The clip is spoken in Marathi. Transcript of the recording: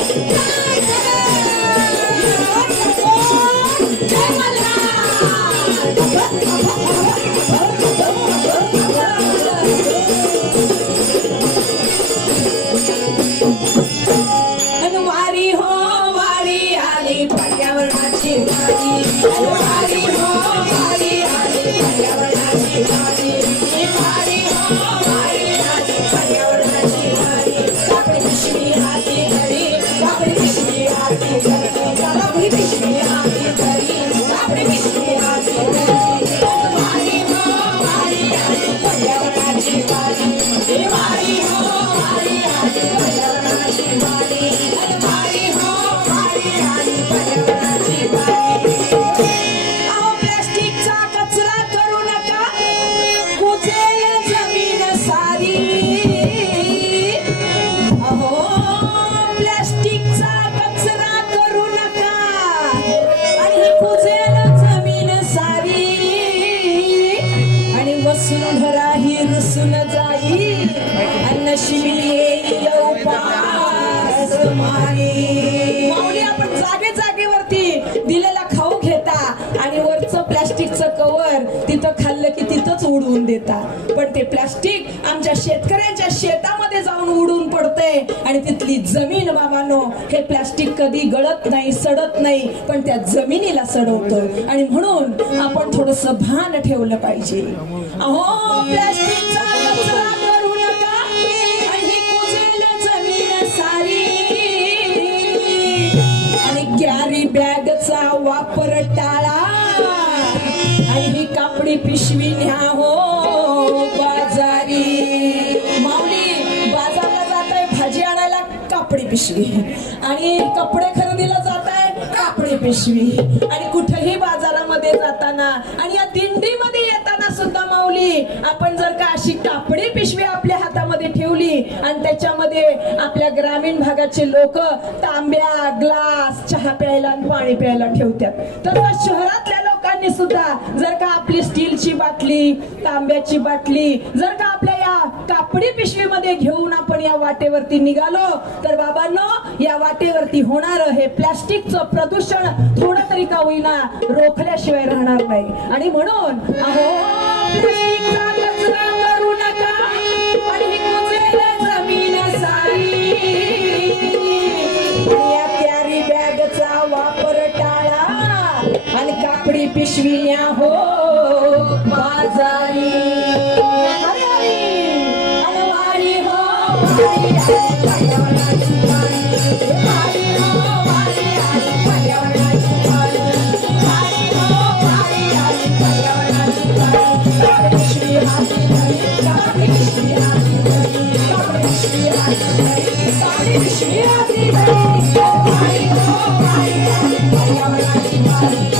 अन आणि वसुंधरा रुसून जाई. अन्न शिबिली उपास मारी माऊली आपण जागे जागेवरती दिलेला खाऊ घेता आणि वरचं प्लास्टिकचं कवर तिथं खाल्लं की तिथंच उडवून देता. पण ते प्लास्टिक आमच्या शेतकऱ्यांच्या शेतामध्ये जाऊन उडून पडतंय आणि तिथली जमीन बाबांनो हे प्लास्टिक कधी गळत नाही. सडत नाही पण त्या जमिनीला सडवतं आणि म्हणून आपण थोडस भान ठेवलं पाहिजे. अहो आणि सारी. आणि कॅरी बॅगचा वापर टाळा. आणि ही कापडी पिशवी न्या हो बाजारी. माऊली बाजारला जात आहे भाजी आणायला कापडी पिशवी. आणि कपडे खरेदीला जात कापडी पिशवी. आणि कुठेही बाजारामध्ये जाताना आणि या दिंडीमध्ये येताना सुद्धा माऊली आपण जर का अशी कापडी पिशवी आपल्या हातामध्ये ठेवली आणि त्याच्यामध्ये आपल्या ग्रामीण भागाचे लोक तांब्या ग्लास चहा प्यायला आणि पाणी प्यायला ठेवतात. तर शहरातल्या लोकांनी सुद्धा जर का आपली स्टीलची बाटली तांब्याची बाटली जर का आपल्या या कापडी पिशवीमध्ये घेऊन आपण या वाटेवरती निघालो तर बाबांनो या वाटेवरती होणार हे प्लास्टिकचं प्रदूषण थोडं तरी का होईना रोखल्याशिवाय राहणार नाही. आणि म्हणून अहो कापडी पिशवी न्या हो बाजारी हरी हो वारी आहे पर्यावरणाची